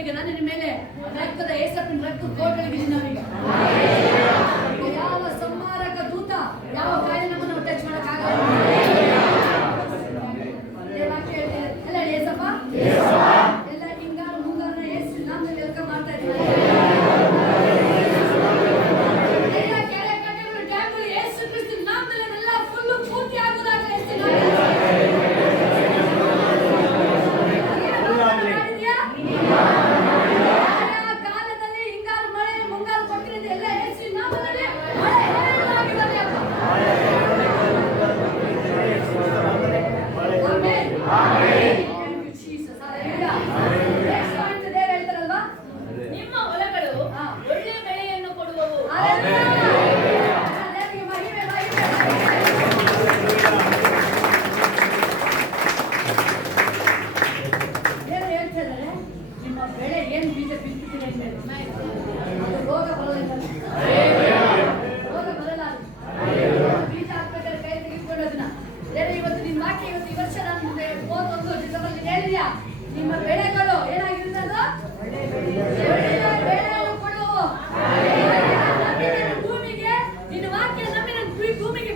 ಈಗ ನನ್ನ ಮೇಲೆ ರಕ್ತದ ಏಸಪ್ಪಿನ ರಕ್ತ ಕೋಟೆಗೆ ನಾವೀಗ ಯಾವ ಸಂಹಾರಕ ದೂತ ಯಾವ ಕಾಯಿಲೆ ನಮ್ಮನ್ನು ಟಚ್ ಮಾಡಕ್ಕಾಗಲ್ಲ. ಎಲ್ಲ ಏಸಪ್ಪ ಎಲ್ಲ ಹಿಂಗಾರು ಮುಂಗಾರನ್ನ ಏಸು ನಾಮದಲ್ಲಿ ವೆಲ್ಕಮ್ ಮಾಡ್ತಾ ಇದ್ದೀವಿ. ಎಲ್ಲ ಕೆರೆ ಕಟ್ಟೆಗಳು ಡ್ಯಾಮ್ಗಳು ಏಸು ಕ್ರಿಸ್ತ ನಾಮದಲ್ಲಿ ಎಲ್ಲ ಫುಲ್ಲು ಪೂರ್ತಿ ಆಗುವುದಾಗಲಿ. ಕಾಲದಲ್ಲಿ ಹಿಂಗಾರು ಮಳೆ ಮುಂಗಾರು ಕೊಟ್ಟಿರೋದು ಎಲ್ಲ ಏಸು ನಾಮದಲ್ಲಿ ಮಳೆ ಹೇಳುವುದಾಗಿರಲಿ ಅಪ್ಪ. ನಿಮ್ಮ ಹೊಲಗಳು ಒಳ್ಳೆ ಬೆಳೆಯನ್ನು ಕೊಡುವವು. ನಿಮ್ಮ ಬೆಳೆ ಏನು ಬೀಜ ಬಿತ್ತಿದ್ದೀರಿ ರೋಗ ಬರಲ್ಲ, ರೋಗ ಬರಲ್ಲ. ಬೀಜ ಹಾಕ್ಬೇಕಾದ್ರೆ ಕೈ ತೆಗೆದುಕೊಳ್ಳೋದನ್ನ ಇವತ್ತು ನಿಮ್ಮ ವಾಕ್ಯ ಇವತ್ತು ಈ ವರ್ಷ ನಾನು 31 ಡಿಸೆಂಬರ್ ಹೇಳಿದ್ಯಾ, ನಿಮ್ಮ ಬೆಳೆಗಳು ಏನಾಗಿರುತ್ತೆ ಅದು ಭೂಮಿಗೆ ನಿನ್ನ ವಾಕ್ಯ ನಂಬಿ ನನ್ನ ಭೂಮಿಗೆ